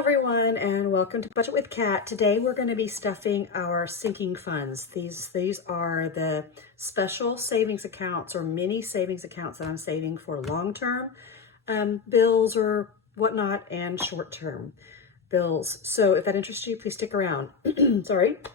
everyone, and welcome to Budget with Kat. Today we're going to be stuffing our sinking funds. These are the special savings accounts or mini savings accounts that I'm saving for long-term bills or whatnot and short-term bills. So if that interests you, please stick around. Sorry, I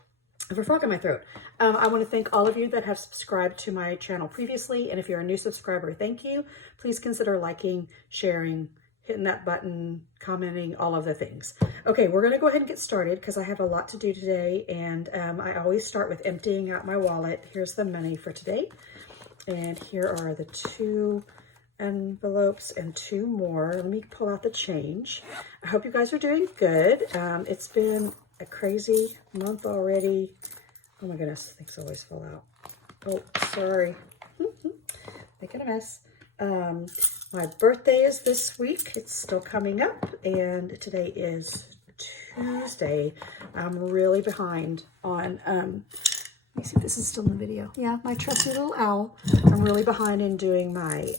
have a frog in my throat. I want to thank all of you that have subscribed to my channel previously, and if you're a new subscriber, thank you. Please consider liking, sharing, hitting that button, commenting, all of the things. Okay, we're gonna go ahead and get started because I have a lot to do today, and I always start with emptying out my wallet. Here's the money for today, and here are the 2 envelopes and 2 more. Let me pull out the change. I hope you guys are doing good. It's been a crazy month already. Oh my goodness, things always fall out. Oh, sorry. Making a mess. My birthday is this week. It's still coming up, and today is Tuesday. I'm really behind on, let me see if this is still in the video. Yeah, my trusty little owl. I'm really behind in doing my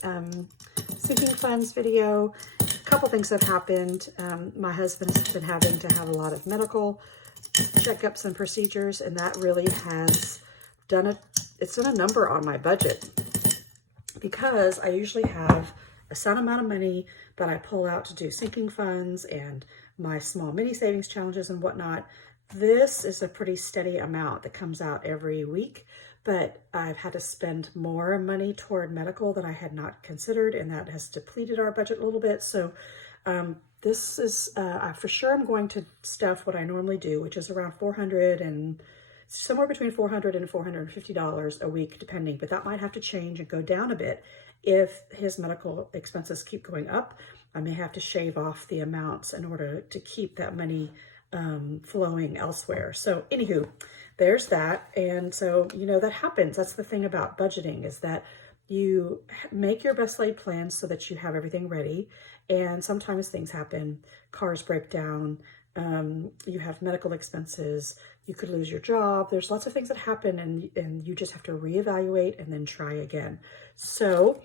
sinking funds video. A couple things have happened. My husband's been having to have a lot of medical checkups and procedures, and that really has done a number on my budget, because I usually have a set amount of money that I pull out to do sinking funds and my small mini savings challenges and whatnot. This is a pretty steady amount that comes out every week, but I've had to spend more money toward medical that I had not considered, and that has depleted our budget a little bit. So this is, for sure I'm going to stuff what I normally do, which is around somewhere between $400 and $450 a week, depending, but that might have to change and go down a bit. If his medical expenses keep going up, I may have to shave off the amounts in order to keep that money flowing elsewhere. So anywho, there's that. And so, you know, that happens. That's the thing about budgeting, is that you make your best laid plans so that you have everything ready. And sometimes things happen, cars break down, you have medical expenses, you could lose your job. There's lots of things that happen, and you just have to reevaluate and then try again. So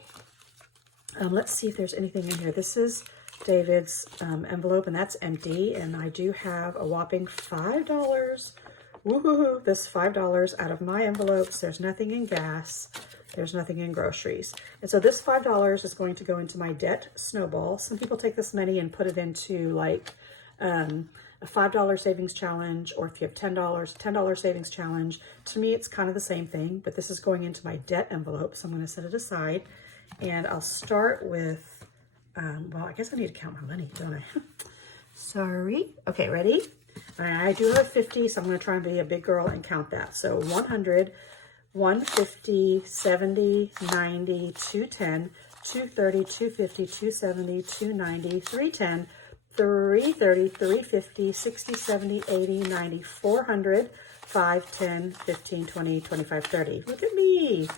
let's see if there's anything in here. This is David's envelope, and that's empty. And I do have a whopping $5. Woohoo! This $5 out of my envelopes. There's nothing in gas. There's nothing in groceries. And so this $5 is going to go into my debt snowball. Some people take this money and put it into like a $5 savings challenge, or if you have $10 savings challenge. To me, it's kind of the same thing, but this is going into my debt envelope. So I'm going to set it aside, and I'll start with, well, I guess I need to count my money, don't I? Sorry. Okay, ready? I do have 50, so I'm going to try and be a big girl and count that. So 100, 150, 70, 90, 210, 230, 250, 270, 290, 310, 330, 350, 60, 70, 80, 90, 400, 5, 10, 15, 20, 25, 30. Look at me.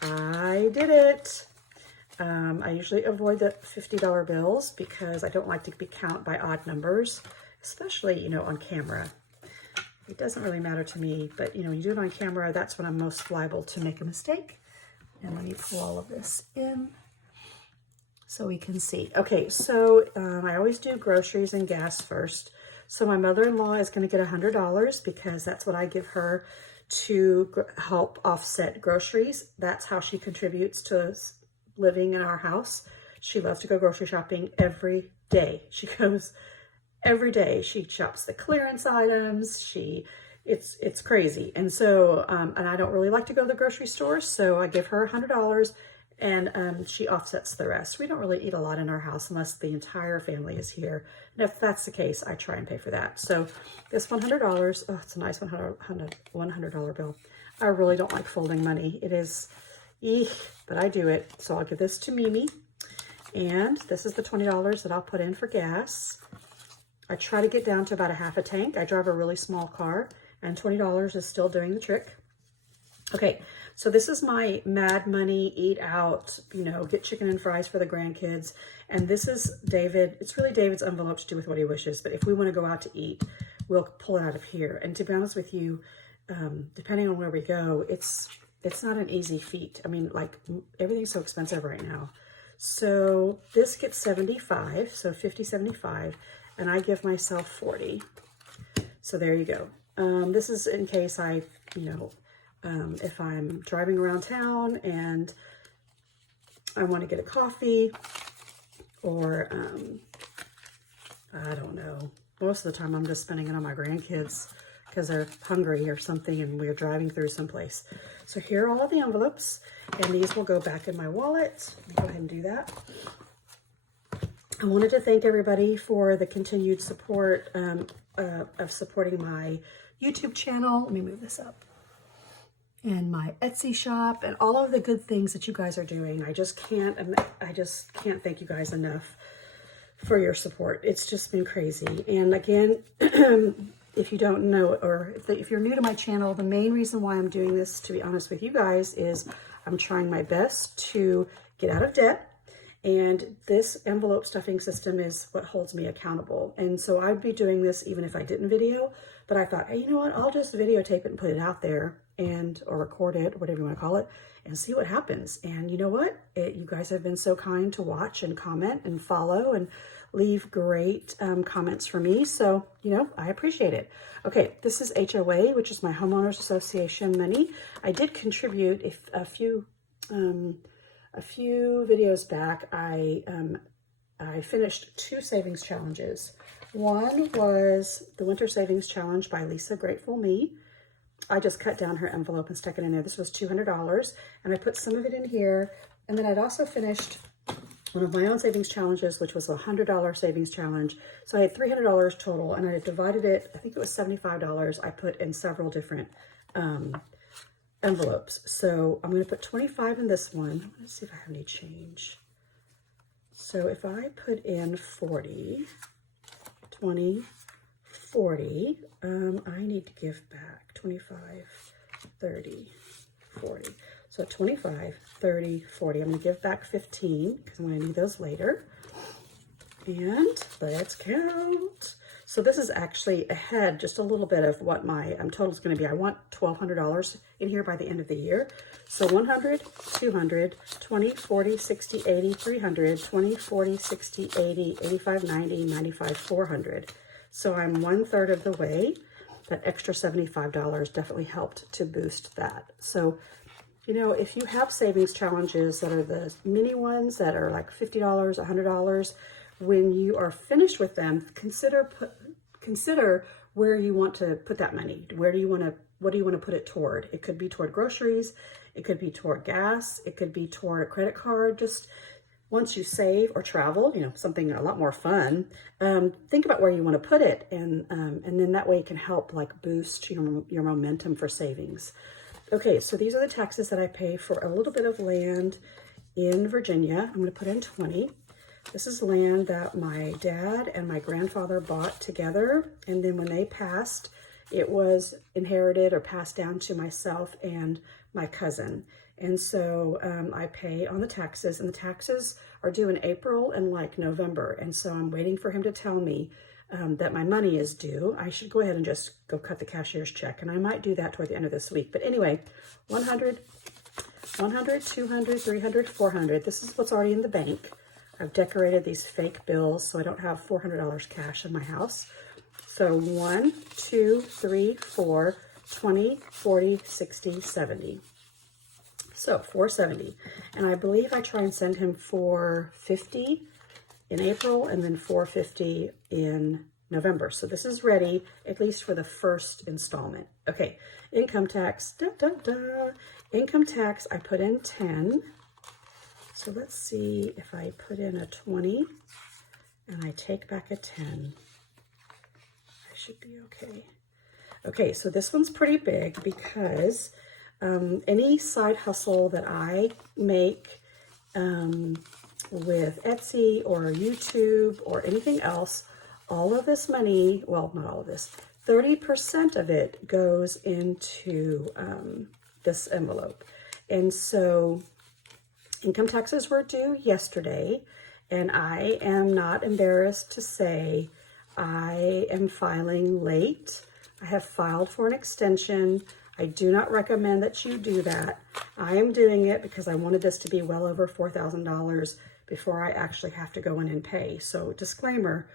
I did it. I usually avoid the $50 bills because I don't like to be counted by odd numbers, especially, you know, on camera. It doesn't really matter to me, but, you know, when you do it on camera, that's when I'm most liable to make a mistake. And let me pull all of this in so we can see. Okay, so I always do groceries and gas first. So my mother-in-law is going to get $100 because that's what I give her to help offset groceries. That's how she contributes to living in our house. She loves to go grocery shopping every day. She goes every day. She shops the clearance items. It's crazy. And so, and I don't really like to go to the grocery store, so I give her $100, and she offsets the rest. We don't really eat a lot in our house unless the entire family is here. And if that's the case, I try and pay for that. So this $100, oh, it's a nice $100 bill. I really don't like folding money. It is, but I do it. So I'll give this to Mimi. And this is the $20 that I'll put in for gas. I try to get down to about a half a tank. I drive a really small car, and $20 is still doing the trick. Okay, so this is my mad money, eat out, you know, get chicken and fries for the grandkids. And this is David. It's really David's envelope to do with what he wishes. But if we want to go out to eat, we'll pull it out of here. And to be honest with you, depending on where we go, it's not an easy feat. I mean, like, everything's so expensive right now. So this gets 75, so 50, 75. and I give myself 40. So there you go. This is in case I, if I'm driving around town and I want to get a coffee, or I don't know. Most of the time I'm just spending it on my grandkids because they're hungry or something and we're driving through someplace. So here are all the envelopes, and these will go back in my wallet. Let me go ahead and do that. I wanted to thank everybody for the continued support of supporting my YouTube channel. Let me move this up. And my Etsy shop and all of the good things that you guys are doing. I just can't thank you guys enough for your support. It's just been crazy. And again, if you don't know, or if you're new to my channel, the main reason why I'm doing this, to be honest with you guys, is I'm trying my best to get out of debt. And this envelope stuffing system is what holds me accountable. And so I'd be doing this even if I didn't video, but I thought, hey, you know what? I'll just videotape it and put it out there, or record it, whatever you want to call it, and see what happens. And you know what? You guys have been so kind to watch and comment and follow and leave great comments for me. So, I appreciate it. Okay, this is HOA, which is my homeowners association money. I did contribute a few videos back. I finished 2 savings challenges. One was the Winter Savings Challenge by Lisa Grateful Me. I just cut down her envelope and stuck it in there. This was $200, and I put some of it in here. And then I'd also finished one of my own savings challenges, which was a $100 savings challenge. So I had $300 total, and I had divided it, I think it was $75 I put in several different envelopes. So I'm going to put 25 in this one. Let's see if I have any change. So if I put in 40, 20, 40, I need to give back 25, 30, 40. So 25, 30, 40. I'm going to give back 15 because I'm going to need those later. And let's count. So this is actually ahead just a little bit of what my total is going to be. I want $1,200 in here by the end of the year. So 100, 200, 20, 40, 60, 80, 300, 20, 40, 60, 80, 85, 90, 95, 400. So I'm 1/3 of the way. That extra $75 definitely helped to boost that. So, if you have savings challenges that are the mini ones that are like $50, $100, when you are finished with them, consider where you want to put that money. What do you want to put it toward? It could be toward groceries. It could be toward gas. It could be toward a credit card. Just once you save or travel, something a lot more fun, think about where you want to put it. And then that way it can help boost your momentum for savings. Okay, so these are the taxes that I pay for a little bit of land in Virginia. I'm going to put in 20. This is land that my dad and my grandfather bought together. And then when they passed, it was inherited or passed down to myself and my cousin. And so I pay on the taxes, and the taxes are due in April and November. And so I'm waiting for him to tell me that my money is due. I should go ahead and just go cut the cashier's check, and I might do that toward the end of this week. But anyway, 100, 200, 300, 400. This is what's already in the bank. I've decorated these fake bills so I don't have $400 cash in my house. So 1, 2, 3, 4, 20, 40, 60, 70. So 470. And I believe I try and send him 450 in April and then 450 in November. So this is ready, at least for the first installment. Okay, income tax. Income tax, I put in 10. So let's see if I put in a 20 and I take back a 10. I should be okay. Okay, so this one's pretty big because any side hustle that I make with Etsy or YouTube or anything else, all of this money, well, not all of this, 30% of it goes into this envelope. And so income taxes were due yesterday, and I am not embarrassed to say I am filing late. I have filed for an extension. I do not recommend that you do that. I am doing it because I wanted this to be well over $4,000 before I actually have to go in and pay. So disclaimer,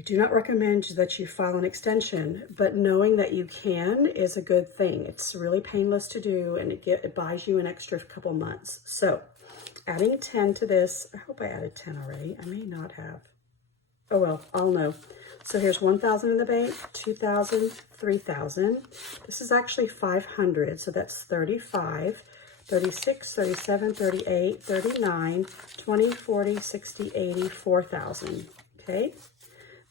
I do not recommend that you file an extension, but knowing that you can is a good thing. It's really painless to do, and it buys you an extra couple months. So adding 10 to this, I hope I added 10 already. I may not have. Oh well, I'll know. So here's 1,000 in the bank, 2,000, 3,000. This is actually 500, so that's 35, 36, 37, 38, 39, 20, 40, 60, 80, 4,000. Okay.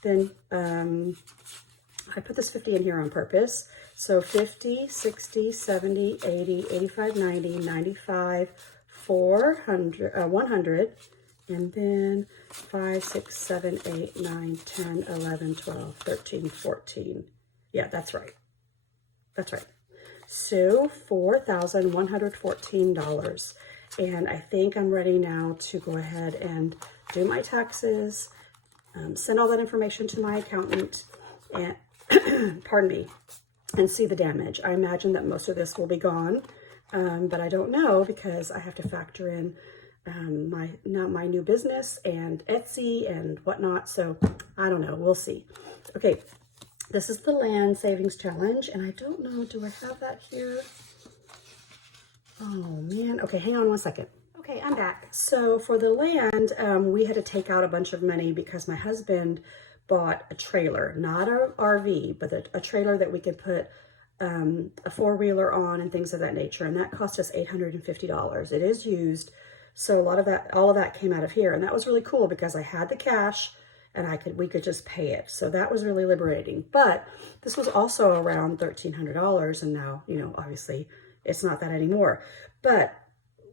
Then I put this 50 in here on purpose. So 50, 60, 70, 80, 85, 90, 95, 400, 100, and then 5, 6, 7, 8, 9, 10, 11, 12, 13, 14. Yeah, that's right. That's right. So $4,114. And I think I'm ready now to go ahead and do my taxes, send all that information to my accountant, and pardon me, and see the damage. I imagine that most of this will be gone, but I don't know because I have to factor in my new business and Etsy and whatnot. So I don't know. We'll see. Okay, this is the land savings challenge, and I don't know. Do I have that here? Oh man. Okay, hang on one second. Okay, I'm back. So for the land, we had to take out a bunch of money because my husband bought a trailer, not an RV, but a trailer that we could put a four-wheeler on and things of that nature. And that cost us $850. It is used. So all of that came out of here. And that was really cool because I had the cash and we could just pay it. So that was really liberating. But this was also around $1,300. And now, obviously it's not that anymore. But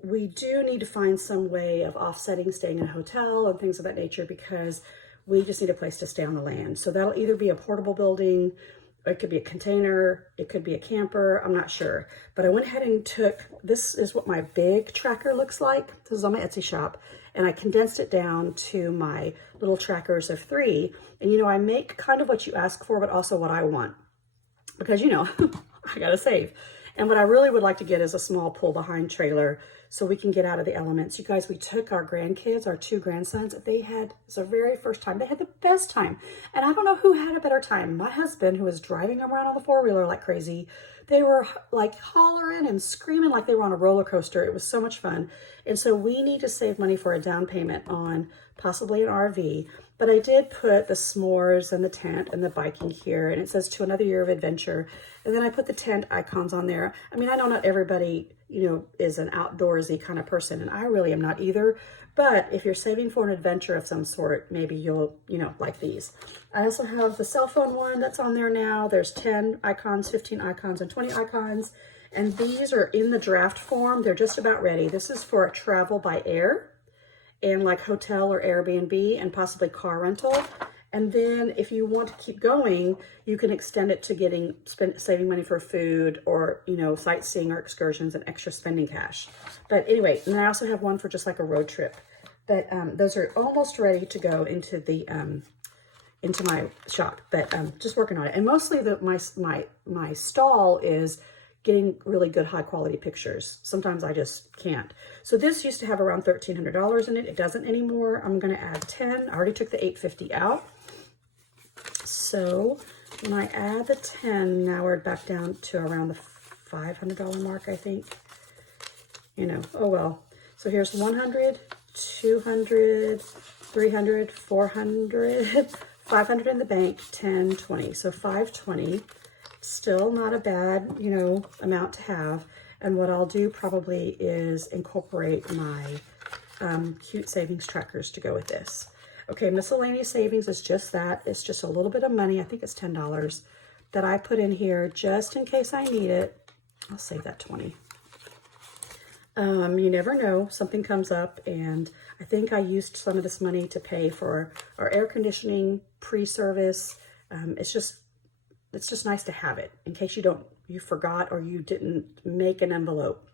we do need to find some way of offsetting staying in a hotel and things of that nature because we just need a place to stay on the land. So that'll either be a portable building, or it could be a container, it could be a camper, I'm not sure. But I went ahead and this is what my big tracker looks like. This is on my Etsy shop. And I condensed it down to my little trackers of 3. And I make kind of what you ask for, but also what I want. Because I gotta save. And what I really would like to get is a small pull behind trailer so we can get out of the elements. You guys, we took our grandkids, our 2 grandsons. It's their very first time. They had the best time. And I don't know who had a better time. My husband, who was driving them around on the four-wheeler like crazy, they were like hollering and screaming like they were on a roller coaster. It was so much fun. And so we need to save money for a down payment on possibly an RV. But I did put the s'mores and the tent and the biking here, and it says to another year of adventure. And then I put the tent icons on there. I mean, I know not everybody, is an outdoorsy kind of person, and I really am not either. But if you're saving for an adventure of some sort, maybe you'll, like these. I also have the cell phone one that's on there now. There's 10 icons, 15 icons, and 20 icons. And these are in the draft form. They're just about ready. This is for travel by air and like hotel or Airbnb and possibly car rental. And then if you want to keep going, you can extend it to saving money for food or, sightseeing or excursions and extra spending cash. But anyway, and I also have one for just like a road trip. But those are almost ready to go into into my shop, but just working on it. And mostly my stall is getting really good high quality pictures. Sometimes I just can't. So this used to have around $1,300 in it. It doesn't anymore. I'm going to add 10. I already took the $850 out. So when I add the 10, now we're back down to around the $500 mark, I think. Oh well. So here's 100, 200, 300, 400, 500 in the bank, 10, 20. So 520. Still not a bad, amount to have. And what I'll do probably is incorporate my cute savings trackers to go with this. Okay, miscellaneous savings is just that. It's just a little bit of money. I think it's $10 that I put in here just in case I need it. I'll save that 20. You never know, something comes up, and I think I used some of this money to pay for our air conditioning pre-service. It's just nice to have it in case you forgot or you didn't make an envelope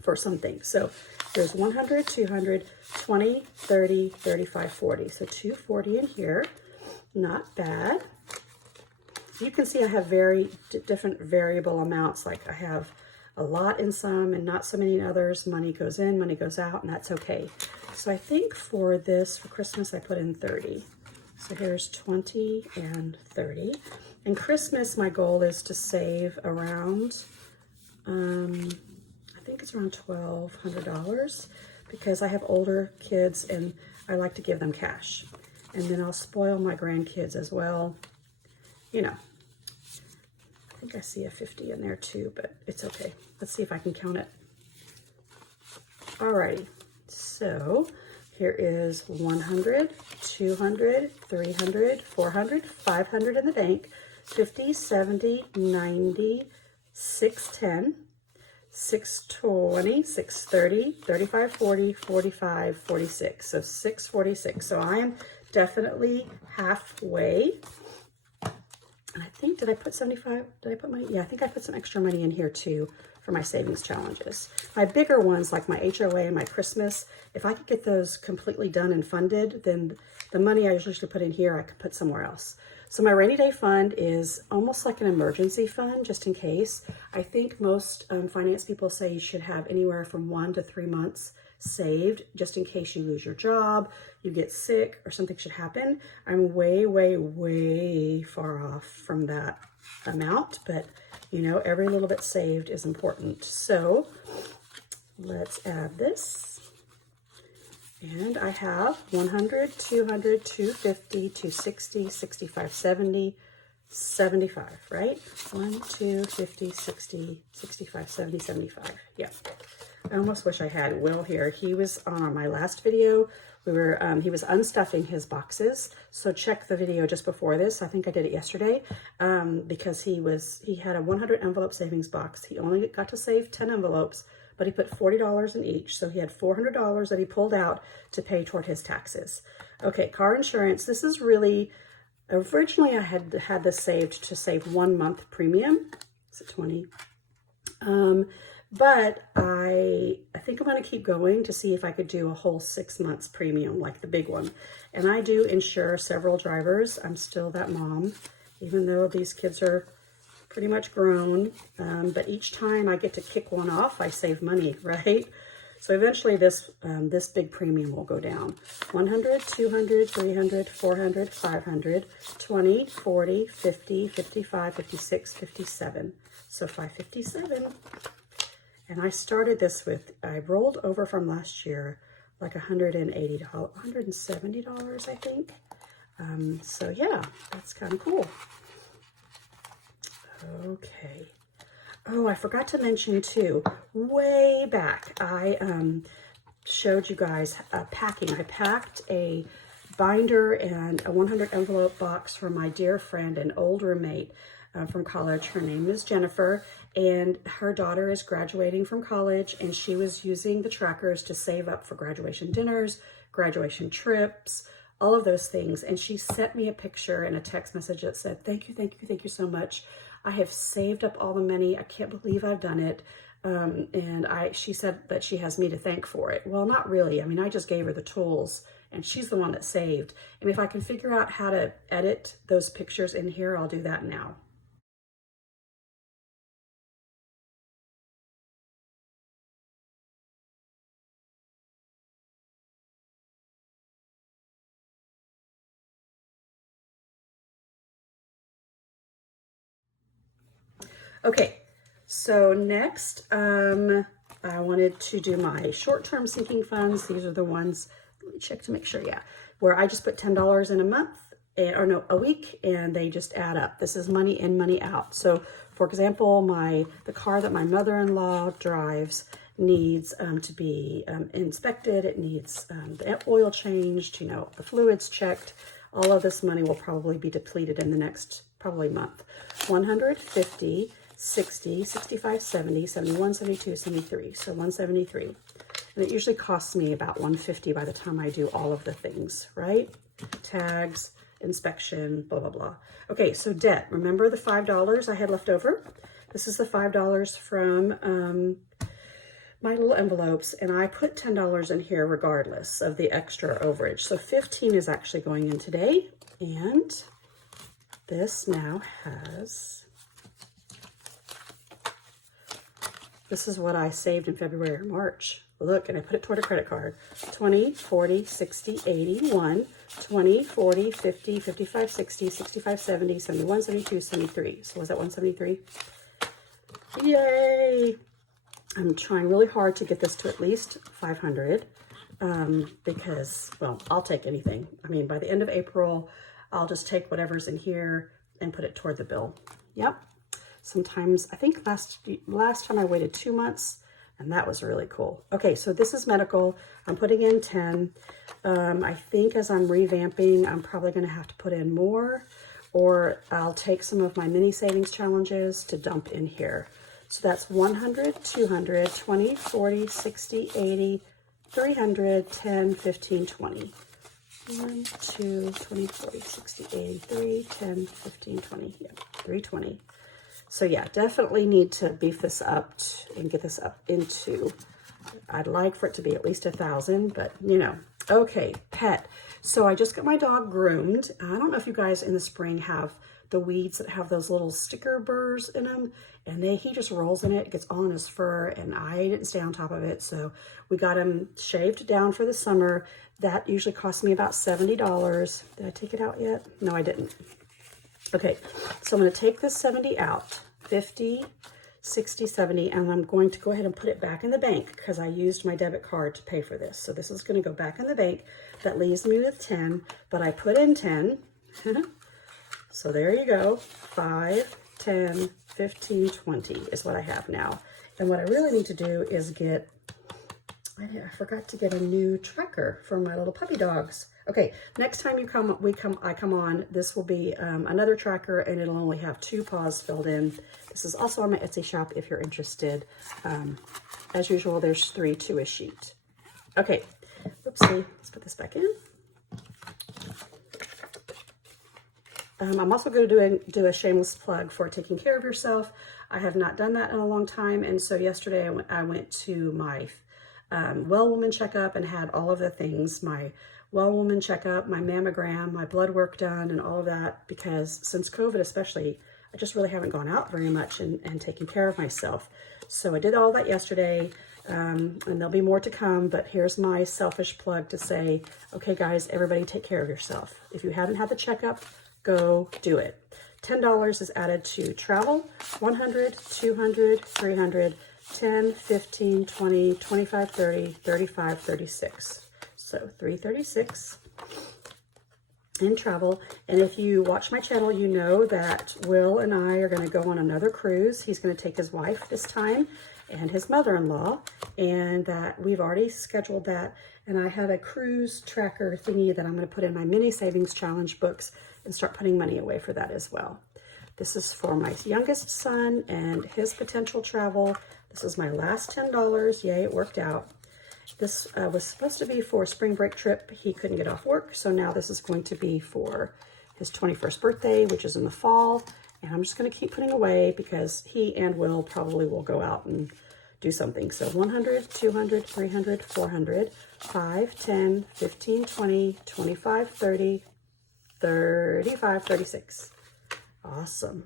for something. So there's 100, 200, 20, 30, 35, 40. So 240 in here, not bad. You can see I have very different variable amounts. Like I have a lot in some and not so many in others. Money goes in, money goes out, and that's okay. So I think for this, for Christmas, I put in 30. So here's 20 and 30. And Christmas, my goal is to save around, I think it's around $1,200 because I have older kids and I like to give them cash. And then I'll spoil my grandkids as well. You know, I think I see a 50 in there too, but it's okay. Let's see if I can count it. Alrighty, so here is 100, 200, 300, 400, 500 in the bank, 50, 70, 90, 610, 620, 630, 35, 40, 45, 46. So 646. So I'm definitely halfway. And I think, did I put 75? Did I put money? Yeah, I think I put some extra money in here too for my savings challenges. My bigger ones like my HOA and my Christmas, if I could get those completely done and funded, then the money I usually put in here, I could put somewhere else. So my rainy day fund is almost like an emergency fund, just in case. I think most finance people say you should have anywhere from 1 to 3 months saved, just in case you lose your job, you get sick, or something should happen. I'm way, way, way far off from that amount, but you know, every little bit saved is important. So let's add this. And I have 100, 200, 250, 260, 65, 70, 75, right? 1, 2, 50, 60, 65, 70, 75. Yeah. I almost wish I had Will here. He was on my last video. He was unstuffing his boxes. So check the video just before this. I think I did it yesterday because he had a 100 envelope savings box. He only got to save 10 envelopes, but he put $40 in each. So he had $400 that he pulled out to pay toward his taxes. Okay, car insurance. This is really, originally I had this saved to save 1 month premium. Is it 20? But I think I'm going to keep going to see if I could do a whole 6 months premium, like the big one. And I do insure several drivers. I'm still that mom, even though these kids are pretty much grown. But each time I get to kick one off, I save money, right? So eventually this big premium will go down. 100, 200, 300, 400, 500, 20, 40, 50, 55, 56, 57. So 557. And I started this with, I rolled over from last year like $180, $170, I think. So yeah, that's kind of cool. Okay. Oh, I forgot to mention too, way back, I showed you guys packing. I packed a binder and a 100 envelope box for my dear friend and old roommate from college. Her name is Jennifer, and her daughter is graduating from college, and she was using the trackers to save up for graduation dinners, graduation trips, all of those things. And she sent me a picture and a text message that said, thank you, thank you, thank you so much. I have saved up all the money. I can't believe I've done it. And she said that she has me to thank for it. Well, not really. I mean, I just gave her the tools and she's the one that saved. And if I can figure out how to edit those pictures in here, I'll do that now. Okay, so next, I wanted to do my short-term sinking funds. These are the ones, let me check to make sure, yeah, where I just put $10 in a month, or no, a week, and they just add up. This is money in, money out. So, for example, the car that my mother-in-law drives needs to be inspected. It needs the oil changed, you know, the fluids checked. All of this money will probably be depleted in the next probably month. 150, 60, 65, 70, 71, 72, 73. So 173. And it usually costs me about 150 by the time I do all of the things, right? Tags, inspection, blah, blah, blah. Okay, so debt. Remember the $5 I had left over? This is the $5 from my little envelopes, and I put $10 in here regardless of the extra overage. So 15 is actually going in today, and this now has, this is what I saved in February or March. Look, and I put it toward a credit card. 20, 40, 60, 80, 1, 20, 40, 50, 55, 60, 65, 70, 71, 72, 73. So was that 173? Yay! I'm trying really hard to get this to at least 500 because, well, I'll take anything. I mean, by the end of April, I'll just take whatever's in here and put it toward the bill. Yep. Sometimes, I think last time I waited 2 months, and that was really cool. Okay, so this is medical. I'm putting in 10. I think as I'm revamping, I'm probably going to have to put in more, or I'll take some of my mini savings challenges to dump in here. So that's 100, 200, 20, 40, 60, 80, 300, 10, 15, 20. 1, 2, 20, 40, 60, 80, 3, 10, 15, 20. Yeah, 320. So yeah, definitely need to beef this up and get this up into, I'd like for it to be at least 1,000, but you know. Okay, pet. So I just got my dog groomed. I don't know if you guys in the spring have the weeds that have those little sticker burrs in them, and he just rolls in it, gets all in his fur, and I didn't stay on top of it. So we got him shaved down for the summer. That usually cost me about $70. Did I take it out yet? No, I didn't. Okay, so I'm going to take this 70 out, 50, 60, 70, and I'm going to go ahead and put it back in the bank because I used my debit card to pay for this. So this is going to go back in the bank. That leaves me with 10, but I put in 10. So there you go, 5, 10, 15, 20 is what I have now. And what I really need to do is get, I forgot to get a new tracker for my little puppy dogs. Okay, next time I come on, this will be another tracker, and it'll only have 2 paws filled in. This is also on my Etsy shop if you're interested. As usual, there's 3 to a sheet. Okay, oopsie, let's put this back in. I'm also going to do a shameless plug for taking care of yourself. I have not done that in a long time, and so yesterday I went to my well woman checkup and had all of the things, my well woman checkup, my mammogram, my blood work done, and all of that, because since COVID especially, I just really haven't gone out very much and taken care of myself. So I did all that yesterday, and there'll be more to come, but here's my selfish plug to say, okay guys, everybody take care of yourself. If you haven't had the checkup, go do it. $10 is added to travel, 100, 200, 300, 10, 15, 20, 25, 30, 35, 36. So 336 in travel. And if you watch my channel, you know that Will and I are going to go on another cruise. He's going to take his wife this time and his mother-in-law, and that we've already scheduled that. And I have a cruise tracker thingy that I'm going to put in my mini savings challenge books and start putting money away for that as well. This is for my youngest son and his potential travel. This is my last $10. Yay, it worked out. This was supposed to be for a spring break trip. He couldn't get off work, so now this is going to be for his 21st birthday, which is in the fall. And I'm just going to keep putting away because he and Will probably will go out and do something. So 100, 200, 300, 400, 5, 10, 15, 20, 25, 30, 35, 36. Awesome.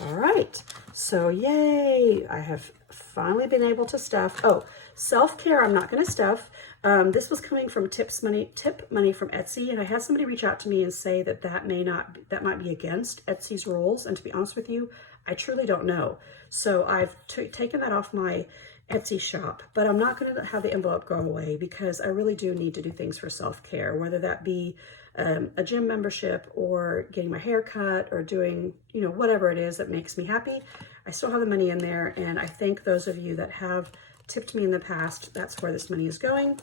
All right. So yay. I have finally been able to stuff. Oh, self-care I'm not going to stuff. This was coming from tip money from Etsy, and I had somebody reach out to me and say that might be against Etsy's rules. And to be honest with you, I truly don't know. So I've taken that off my Etsy shop, but I'm not going to have the envelope go away because I really do need to do things for self-care, whether that be a gym membership or getting my hair cut or doing, whatever it is that makes me happy. I still have the money in there, and I thank those of you that have tipped me in the past. That's where this money is going.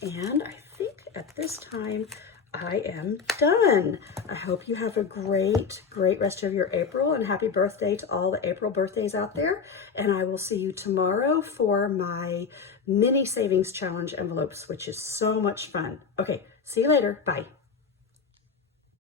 And I think at this time, I am done. I hope you have a great rest of your April, and happy birthday to all the April birthdays out there. And I will see you tomorrow for my mini savings challenge envelopes, which is so much fun. Okay, see you later. Bye.